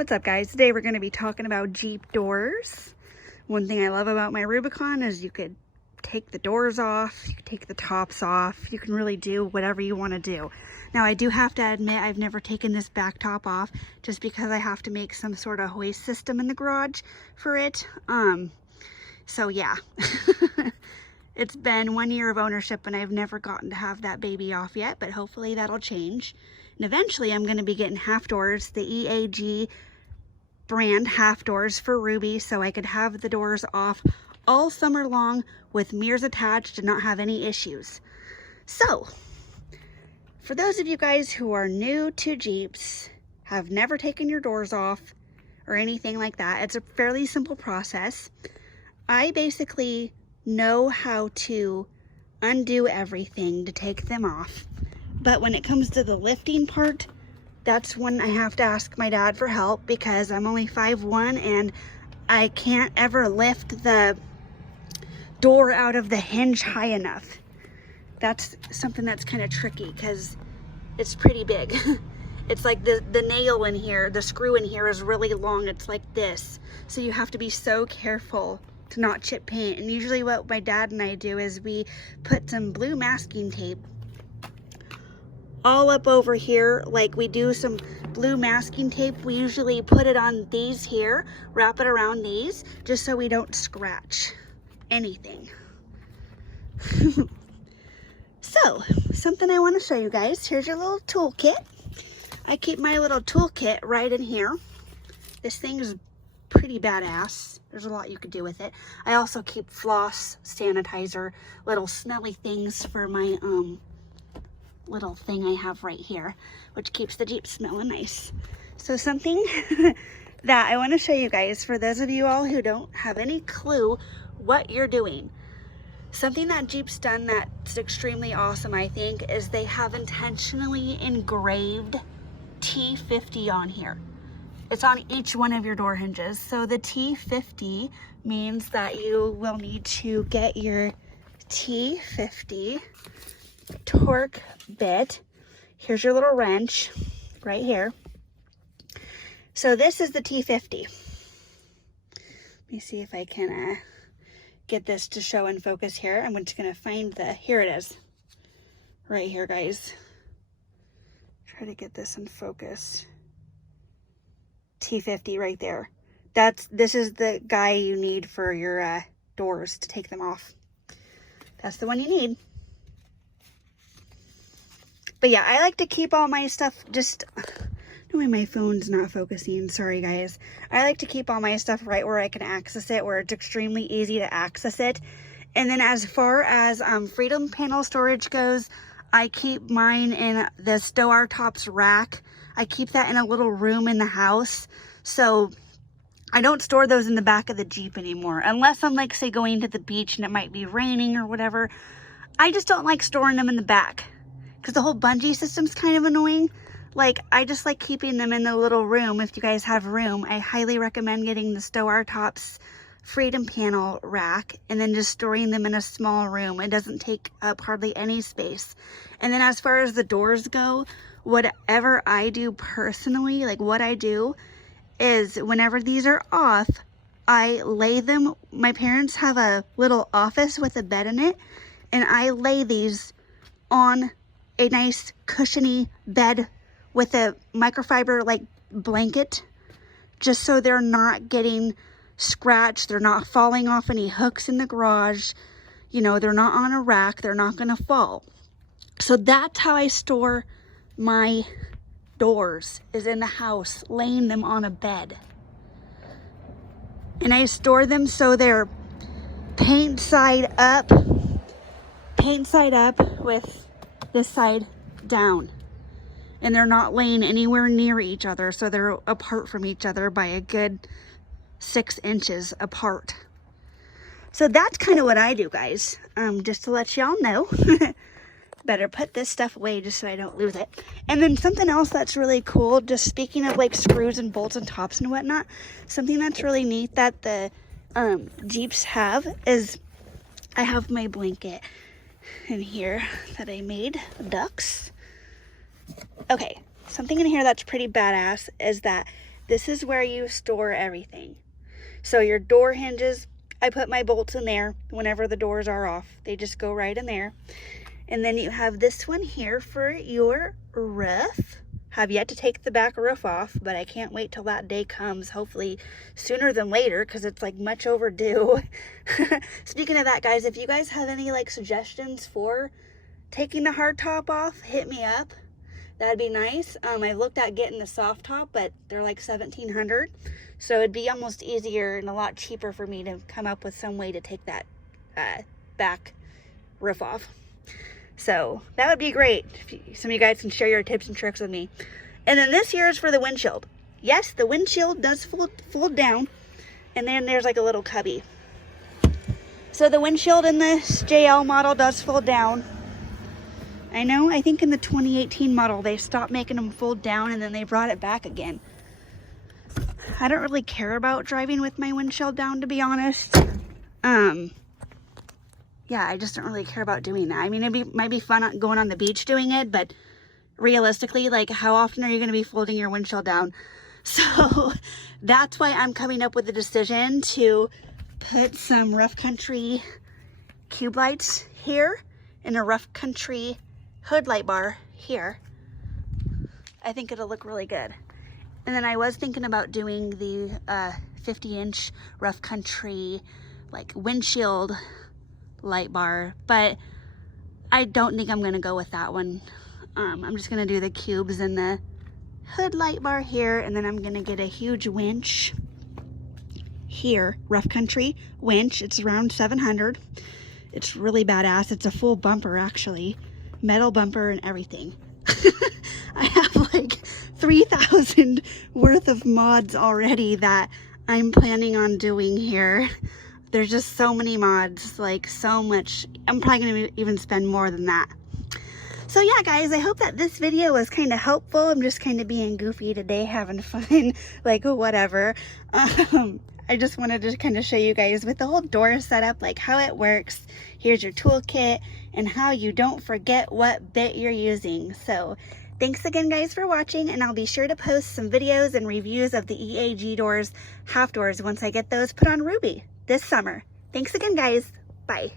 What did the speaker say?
What's up, guys? Today we're going to be talking about Jeep doors. One thing I love about my Rubicon is you could take the doors off, you could take the tops off, you can really do whatever you want to do. Now I do have to admit I've never taken this back top off just because I have to make some sort of hoist system in the garage for it. So yeah. It's been 1 year of ownership and I've never gotten to have that baby off yet, but hopefully that'll change. And eventually I'm going to be getting half doors, the EAG brand half doors for Ruby, so I could have the doors off all summer long with mirrors attached and not have any issues. So, for those of you guys who are new to Jeeps, have never taken your doors off or anything like that, it's a fairly simple process. I basically know how to undo everything to take them off, but when it comes to the lifting part, that's when I have to ask my dad for help because I'm only 5'1" and I can't ever lift the door out of the hinge high enough. That's something that's kind of tricky because it's pretty big. It's like the nail in here, the screw in here is really long. It's like this, so you have to be so careful to not chip paint. And usually what my dad and I do is we put some blue masking tape all up over here. Like we do some blue masking tape. We usually put it on these here, wrap it around these, just so we don't scratch anything. So, something I want to show you guys. Here's your little toolkit. I keep my little toolkit right in here. This thing is pretty badass. There's a lot you could do with it. I also keep floss, sanitizer, little smelly things for my little thing I have right here, which keeps the Jeep smelling nice. So something that I want to show you guys, for those of you all who don't have any clue what you're doing. Something that Jeep's done that's extremely awesome, I think, is they have intentionally engraved T50 on here. It's on each one of your door hinges. So the T50 means that you will need to get your T50 torque bit. Here's your little wrench right here. So this is the T50. Let me see if I can get this to show in focus here. I'm just gonna find here it is. Right here, guys. Try to get this in focus. T50 right there. This is the guy you need for your doors to take them off. That's the one you need. But yeah, I like to keep all my stuff just, no, my phone's not focusing, sorry guys. I like to keep all my stuff right where I can access it, where it's extremely easy to access it. And then as far as Freedom panel storage goes, I keep mine in the Stow Our Tops rack. I keep that in a little room in the house. So I don't store those in the back of the Jeep anymore. Unless I'm like, say, going to the beach and it might be raining or whatever. I just don't like storing them in the back because the whole bungee system's kind of annoying. Like, I just like keeping them in the little room. If you guys have room, I highly recommend getting the Stow Our Tops Freedom panel rack and then just storing them in a small room. It doesn't take up hardly any space. And then as far as the doors go, whatever I do personally, like what I do is whenever these are off, I lay them. My parents have a little office with a bed in it, and I lay these on a nice cushiony bed with a microfiber like blanket, just so they're not getting scratched, they're not falling off any hooks in the garage, you know, they're not on a rack, they're not gonna fall. So that's how I store my doors, is in the house, laying them on a bed. And I store them so they're paint side up with this side down. And they're not laying anywhere near each other, so they're apart from each other by a good 6 inches apart. So that's kind of what I do, guys. Just to let y'all know. Better put this stuff away just so I don't lose it. And then something else that's really cool, just speaking of like screws and bolts and tops and whatnot, something that's really neat that the Jeeps have is I have my blanket in here that I made, ducks. Okay, something in here that's pretty badass is that this is where you store everything. So your door hinges, I put my bolts in there whenever the doors are off. They just go right in there. And then you have this one here for your roof. Have yet to take the back roof off, but I can't wait till that day comes, hopefully sooner than later, because it's like much overdue. Speaking of that, guys, if you guys have any like suggestions for taking the hard top off, hit me up. That'd be nice. I looked at getting the soft top, but they're like $1,700. So it'd be almost easier and a lot cheaper for me to come up with some way to take that back roof off. So that would be great if some of you guys can share your tips and tricks with me. And then this here is for the windshield. Yes, the windshield does fold down. And then there's like a little cubby. So the windshield in this JL model does fold down. I know, I think in the 2018 model, they stopped making them fold down and then they brought it back again. I don't really care about driving with my windshield down, to be honest. Yeah, I just don't really care about doing that. I mean, it might be fun going on the beach doing it, but realistically, like, how often are you going to be folding your windshield down? So that's why I'm coming up with the decision to put some Rough Country cube lights here and a Rough Country hood light bar here. I think it'll look really good. And then I was thinking about doing the 50-inch Rough Country like windshield light bar, but I don't think I'm gonna go with that one. I'm just gonna do the cubes and the hood light bar here, and then I'm gonna get a huge winch here, Rough Country winch. It's around $700. It's really badass. It's a full bumper, actually, metal bumper and everything. I have like 3,000 worth of mods already that I'm planning on doing here. There's just so many mods, like so much. I'm probably gonna even spend more than that. So yeah, guys, I hope that this video was kind of helpful. I'm just kind of being goofy today, having fun, like whatever. I just wanted to kind of show you guys with the whole door setup, like how it works. Here's your toolkit and how you don't forget what bit you're using. So thanks again, guys, for watching, and I'll be sure to post some videos and reviews of the EAG doors, half doors, once I get those put on Ruby this summer. Thanks again, guys. Bye.